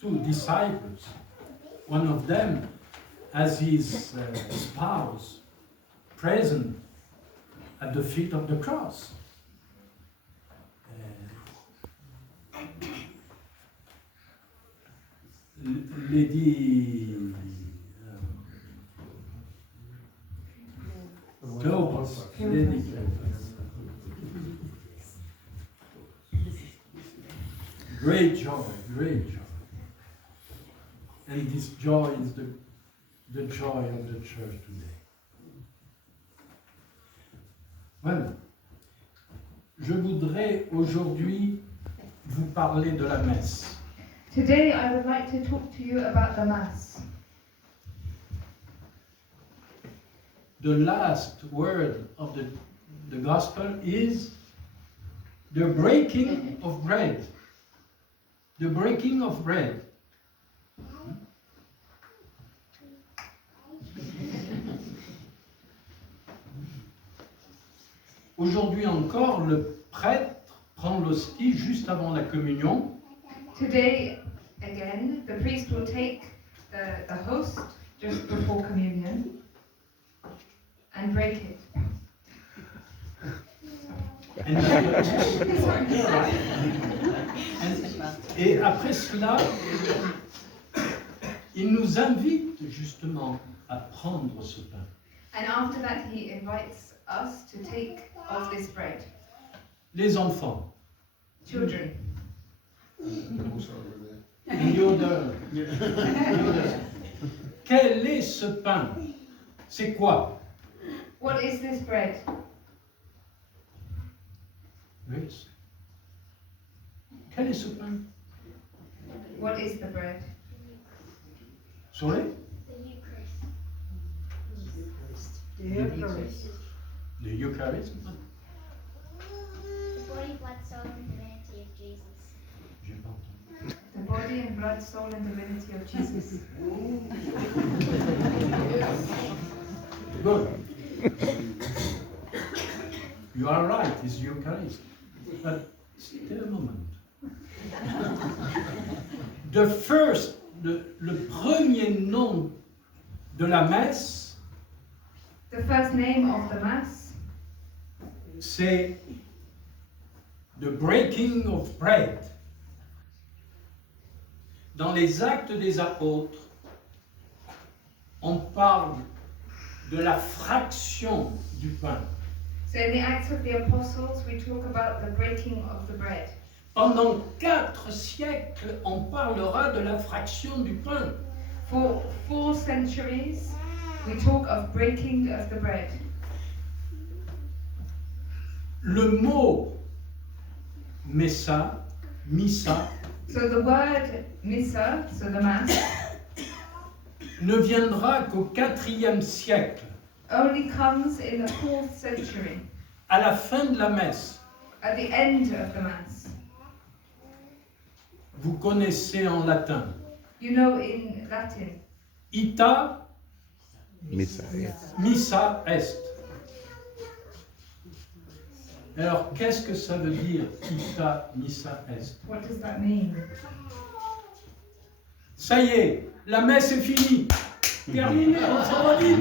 two disciples. One of them has his spouse present at the feet of the cross. Lady Clopas, Lady Clopas. Great joy, great joy. And this joy is the joy of the church today. Voilà. Je voudrais aujourd'hui vous parler de la messe. Today I would like to talk to you about the Mass. The last word of the gospel is the breaking of bread. The breaking of bread. Aujourd'hui encore, le prêtre prend l'hostie juste avant la communion. Today, again, the priest will take the host just before communion and break it. Et après cela, il nous invite justement à prendre ce pain. And after that, he invites us to take of this bread. Les enfants. Children. Yoda. Quel est ce pain? C'est quoi? What is this bread? Oui. Quel est ce pain? What is the bread? Sorry? The Eucharist. The Eucharist. The body, blood, soul, and divinity of Jesus. J'ai pas entendu. The body and blood, soul and divinity of Jesus. Good. You are right, it's Eucharist. But still a moment. Le premier nom de la messe, The first name of the Mass c'est the breaking of bread. Dans les Actes des Apôtres, on parle de la fraction du pain. So in the Acts of the Apostles, we talk about the breaking of the bread. Pendant 4 siècles, on parlera de la fraction du pain. For 4 centuries, we talk of breaking of the bread. Le mot missa, So the word Missa, so the Mass, ne viendra qu'au IVe siècle, only comes in the 4th century, à la fin de la messe. at the end of the Mass. Vous connaissez en latin. You know in Latin, Ita Missa. missa est. Alors, qu'est-ce que ça veut dire, ita missa est? what does that mean? Ça y est, la messe est finie. Terminé, on s'en va vite.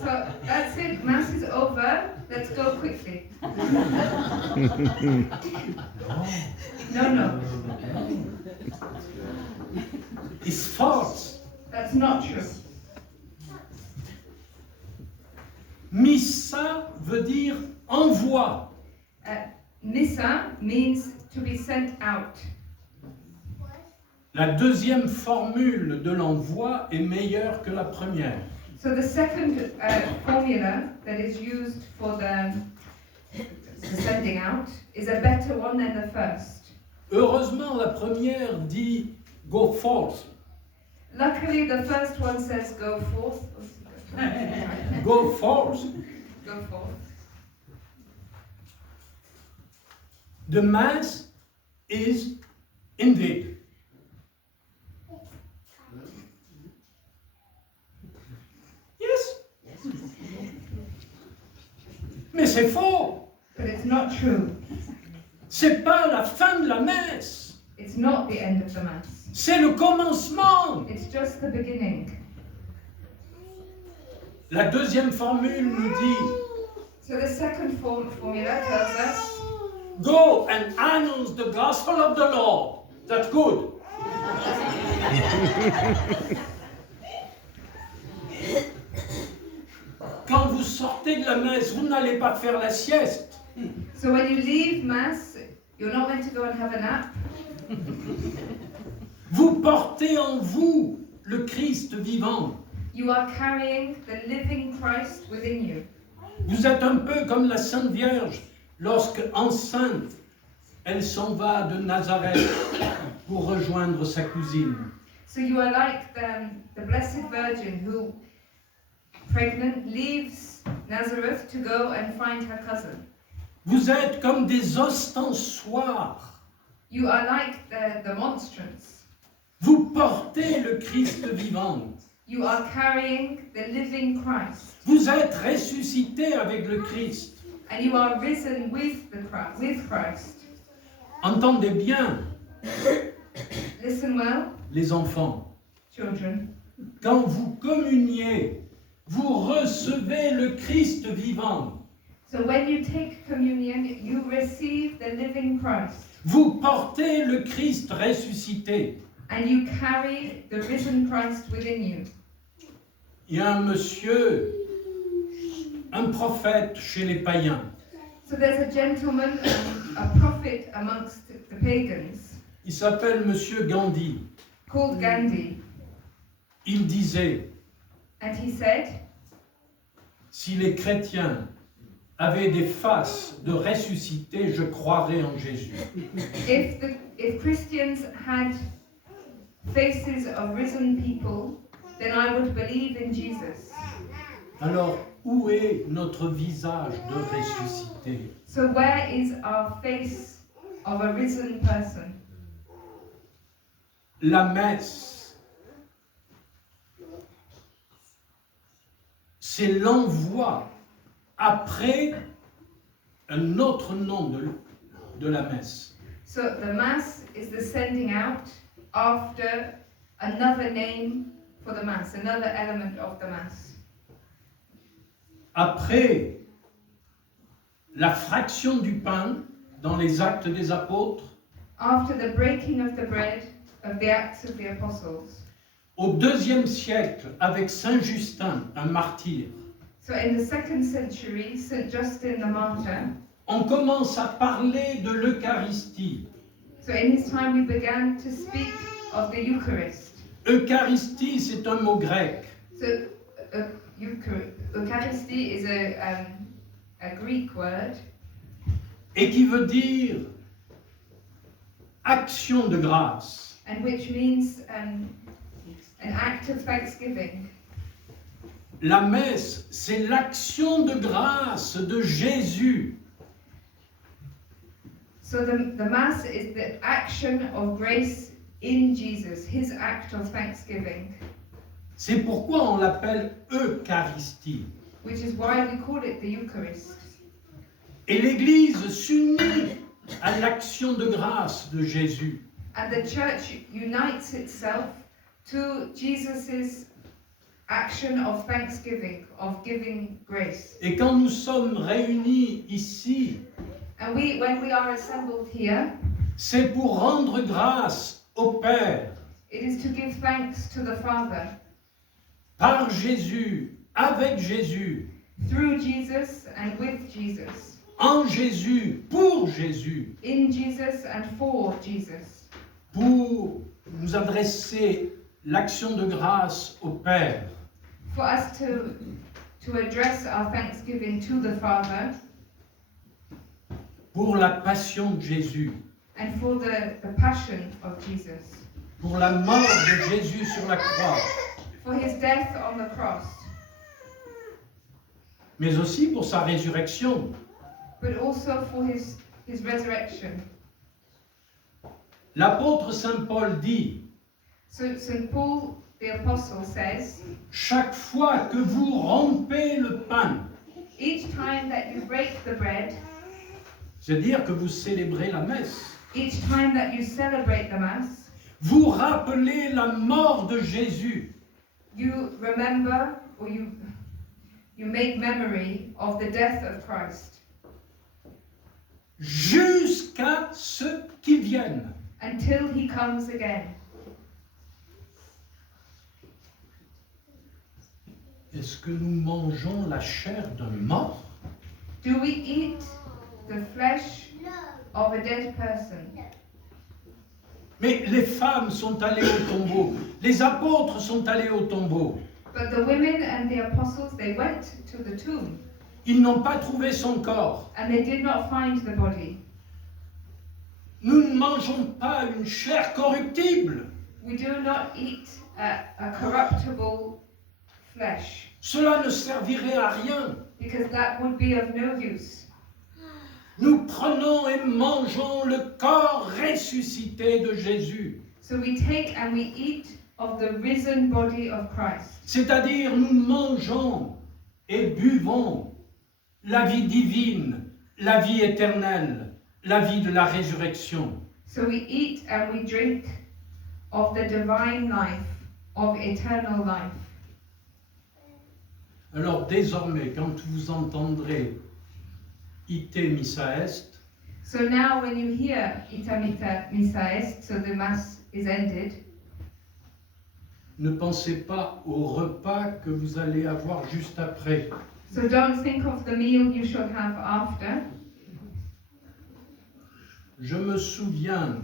So that's it, Mass is over, let's go quickly. No. It's false. That's not true. Missa veut dire envoi. Missa means to be sent out. La deuxième formule de l'envoi est meilleure que la première. So the second formula that is used for the sending out is a better one than the first. Heureusement, la première dit go forth. Luckily, the first one says go forth. Go forth. Go forth. The Mass is indeed. Yes. Mais c'est faux. But it's not true. C'est pas la fin de la messe. It's not the end of the Mass. C'est le commencement. It's just the beginning. La deuxième formule nous dit, So the second formula tells us, go and announce the gospel of the Lord. That's good. Quand vous sortez de la messe, vous n'allez pas faire la sieste. so when you leave Mass, you're not meant to go and have a nap. Vous portez en vous le Christ vivant. You are carrying the living Christ within you. Vous êtes un peu comme la Sainte Vierge, lorsque enceinte, elle s'en va de Nazareth pour rejoindre sa cousine. So you are like the Blessed Virgin who, pregnant, leaves Nazareth to go and find her cousin. Vous êtes comme des ostensoirs. You are like the monstrance. Vous portez le Christ vivant. You are carrying the living Christ. Vous êtes ressuscité avec le Christ. And you are risen with Christ. Entendez bien, Listen well, les enfants. children. Quand vous communiez, vous recevez le Christ vivant. So when you take communion, you receive the living Christ. Vous portez le Christ ressuscité. And you carry the risen Christ within you. Il y a un monsieur, un prophète chez les païens. So there's a gentleman, a prophet amongst the pagans, Il s'appelle Monsieur Gandhi. called Gandhi. Il disait, And he said, si les chrétiens avaient des faces de ressuscité, je croirais en Jésus. if Christians had faces of risen people, then I would believe in Jesus. Alors, où est notre visage de ressuscité? So where is our face of a risen person? La messe, c'est l'envoi après un autre nom de la messe. So the Mass is the sending out after another name for the Mass, another element of the Mass. Après la fraction du pain dans les Actes des Apôtres, After the breaking of the bread of the Acts of the Apostles. au IIe siècle, avec Saint Justin, un martyr, So in the 2nd century, St. Justin the Martyr, on commence à parler de l'Eucharistie. so in his time we began to speak of the Eucharist. Eucharistie, c'est un mot grec. So Eucharistie is a Greek word, Et qui veut dire action de grâce. and which means an act of thanksgiving. La messe, c'est l'action de grâce de Jésus. So the Mass is the action of grace in Jesus, his act of thanksgiving, C'est pourquoi on l'appelle Eucharistie. which is why we call it the Eucharist. Et l'Église s'unit à l'action de grâce de Jésus. And the Church unites itself to Jesus' action of thanksgiving, of giving grace. Et quand nous sommes réunis ici, And when we are assembled here, c'est pour rendre grâce au Père, it is to give thanks to the Father, par Jésus, avec Jésus, through Jesus and with Jesus, en Jésus, pour Jésus, in Jesus and for Jesus, pour nous adresser l'action de grâce au Père, for us to address our thanksgiving to the Father, pour la passion de Jésus, and for the passion of Jesus, pour la mort de Jésus sur la croix, for his death on the cross, mais aussi pour sa résurrection. but also for his resurrection. L'apôtre Saint Paul dit, So St. Paul the Apostle says, chaque fois que vous rompez le pain, each time that you break the bread, c'est-à-dire que vous célébrez la messe, each time that you celebrate the Mass, vous rappelez la mort de Jésus. You remember or you make memory of the death of Christ Jusqu'à ce qu'il vienne. until he comes again. Est-ce que nous mangeons la chair d'un mort? Do we eat the flesh of a dead person? Mais les femmes sont allées au tombeau, les apôtres sont allés au tombeau. But the women and the apostles, they went to the tomb Ils n'ont pas trouvé son corps. and they did not find the body. Nous ne mangeons pas une chair corruptible. We do not eat a corruptible flesh Cela ne servirait à rien. because that would be of no use. Nous prenons et mangeons le corps ressuscité de Jésus. So we take and we eat of the risen body of Christ. C'est-à-dire, nous mangeons et buvons la vie divine, la vie éternelle, la vie de la résurrection. So we eat and we drink of the divine life, of eternal life. Alors désormais, quand vous entendrez ite missa est, So now when you hear ita missa est, so the mass is ended, ne pensez pas au repas que vous allez avoir juste après. so don't think of the meal you shall have after. Je me souviens,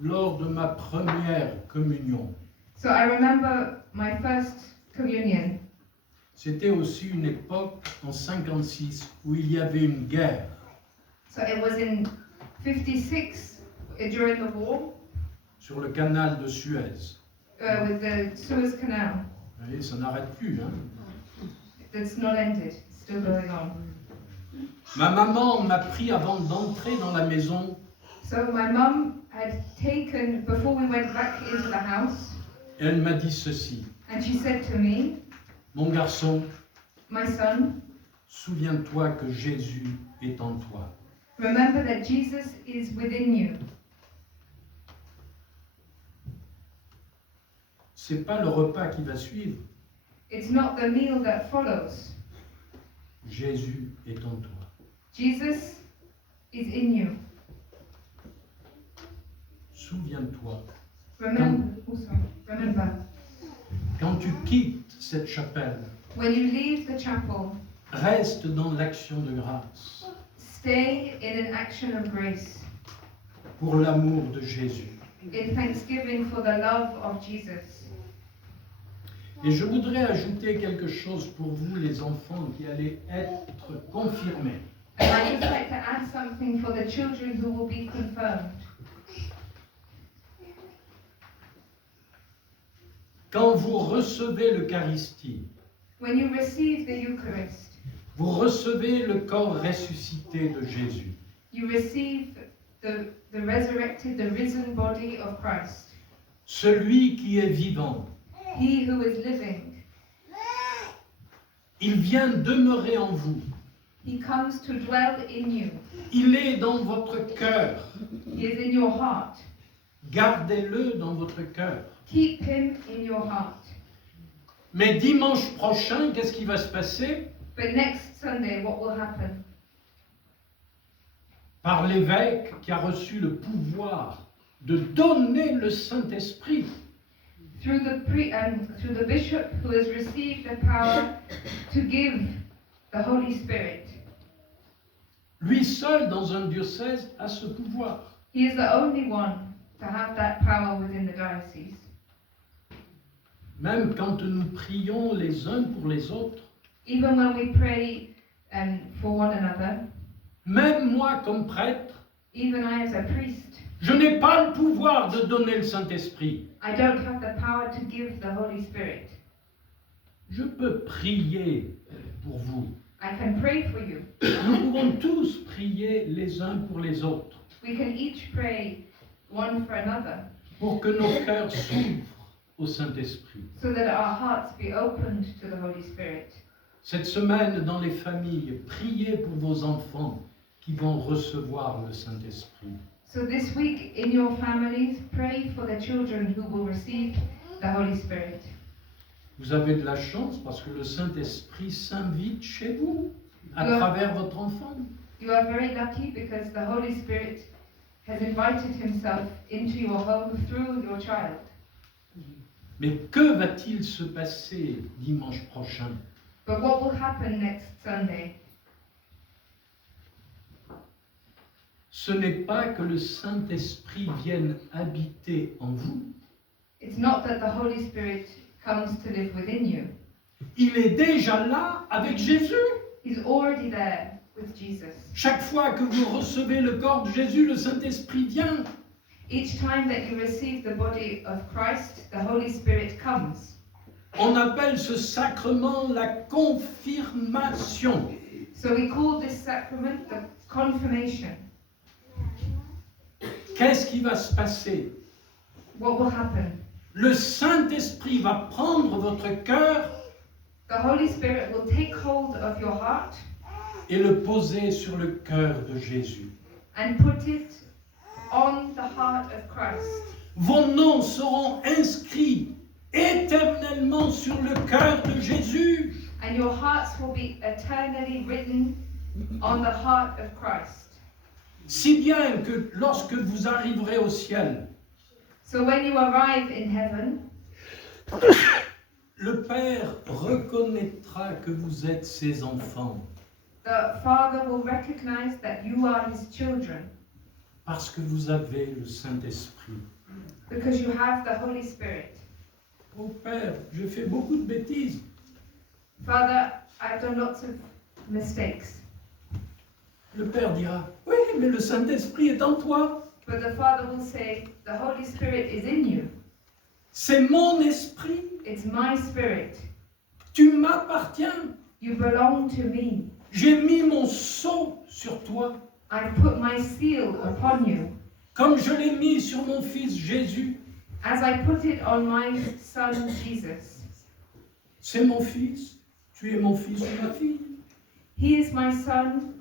lors de ma première communion, So I remember my first communion. c'était aussi une époque en 56 où il y avait une guerre. So it was in 56 during the war Sur le canal de Suez. with the Suez Canal. Vous voyez, ça n'arrête plus. Hein. It's not ended. It's still going on. Ma maman m'a pris avant d'entrer dans la maison. So my mum had taken, before we went back into the house, Elle m'a dit ceci. and she said to me, Mon garçon, my son, souviens-toi que Jésus est en toi. remember that Jesus is within you. C'est pas le repas qui va suivre. It's not the meal that follows. Jésus est en toi. Jesus is in you. Souviens-toi. Remember, Quand tu quittes cette chapelle, when you leave the chapel, reste dans l'action de grâce stay in an action of grace, pour l'amour de Jésus. in thanksgiving for the love of Jesus. Et je voudrais ajouter quelque chose pour vous, les enfants, qui allez être confirmés. And I'd just like to add something for the children who will be confirmed. Quand vous recevez l'Eucharistie, When you receive the Eucharist, vous recevez le corps ressuscité de Jésus. you receive the resurrected, the risen body of Christ. Celui qui est vivant, He who is living, il vient demeurer en vous. he comes to dwell in you. Il est dans votre cœur. He is in your heart. Gardez-le dans votre cœur. Keep him in your heart. Mais dimanche prochain, qu'est-ce qui va se passer? But next Sunday, what will happen? Par l'évêque qui a reçu le pouvoir de donner le Saint-Esprit. Through the bishop who has received the power to give the Holy Spirit. Lui seul, dans un diocèse, a ce pouvoir. He is the only one to have that power within the diocese. Même quand nous prions les uns pour les autres, Even when we pray for one another, même moi comme prêtre, even I as a priest, je n'ai pas le pouvoir de donner le Saint-Esprit. I don't have the power to give the Holy Spirit. Je peux prier pour vous. I can pray for you. Nous pouvons tous prier les uns pour les autres We can each pray one for another pour que nos cœurs s'ouvrent au Saint-Esprit. so that our hearts be opened to the Holy Spirit. Cette semaine, dans les familles, priez pour vos enfants qui vont recevoir le Saint-Esprit. So this week in your families, pray for the children who will receive the Holy Spirit. Vous avez de la chance parce que le Saint-Esprit s'invite chez vous à Ouais. travers votre enfant. You are very lucky because the Holy Spirit has invited himself into your home through your child. Mais que va-t-il se passer dimanche prochain? But what will happen next Sunday? Ce n'est pas que le Saint-Esprit vienne habiter en vous. It's not that the Holy Spirit comes to live within you. Il est déjà là avec Jésus. He's already there with Jesus. Chaque fois que vous recevez le corps de Jésus, le Saint-Esprit vient. Each time that you receive the body of Christ, the Holy Spirit comes. On appelle ce sacrement la confirmation. So we call this sacrament the confirmation. Qu'est-ce qui va se passer? What will happen? Le Saint-Esprit va prendre votre cœur The Holy Spirit will take hold of your heart et le poser sur le cœur de Jésus. and put it on the heart of Christ. Vos noms seront inscrits éternellement sur le cœur de Jésus. And your hearts will be eternally written on the heart of Christ. Si bien que lorsque vous arriverez au ciel, So when you arrive in heaven, le Père reconnaîtra que vous êtes ses enfants the Father will recognize that you are his children parce que vous avez le Saint-Esprit. because you have the Holy Spirit. Oh Père, je fais beaucoup de bêtises. Father, I've done lots of mistakes. Le Père dira, oui, mais le Saint-Esprit est en toi. But the Father will say, the Holy Spirit is in you. C'est mon esprit. It's my spirit. Tu m'appartiens. You belong to me. J'ai mis mon sceau sur toi, I've put my seal upon you, comme je l'ai mis sur mon fils Jésus. as I put it on my son Jesus. C'est mon fils. Tu es mon fils ou ma fille. He is my son.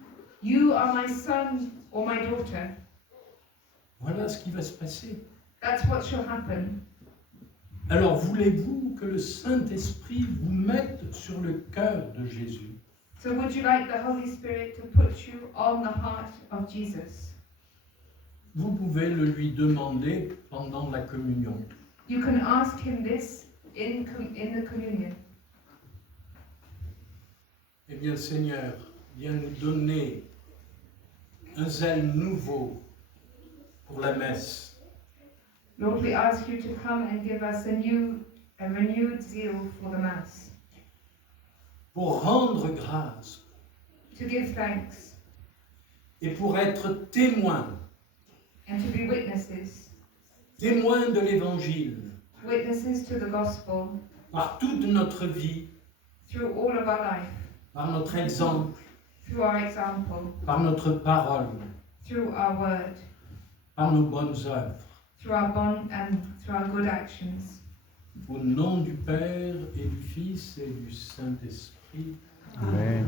You are my son or my daughter. Voilà ce qui va se passer. That's what shall happen. Alors voulez-vous que le Saint-Esprit vous mette sur le cœur de Jésus? So would you like the Holy Spirit to put you on the heart of Jesus? Vous pouvez le lui demander pendant la communion. You can ask him this in the communion. Eh bien Seigneur, viens nous donner un zèle nouveau pour la messe. Lord, we ask you to come and give us a renewed zeal for the Mass, Pour rendre grâce to give thanks et pour être témoin, and to be witnesses, témoin de l'Évangile, witnesses to the gospel par toute notre vie, through all of our life, par notre exemple, through our example, par notre parole, through our word, par nos bonnes œuvres. through our bond and through our good actions. Au nom du Père et du Fils et du Saint-Esprit. Amen.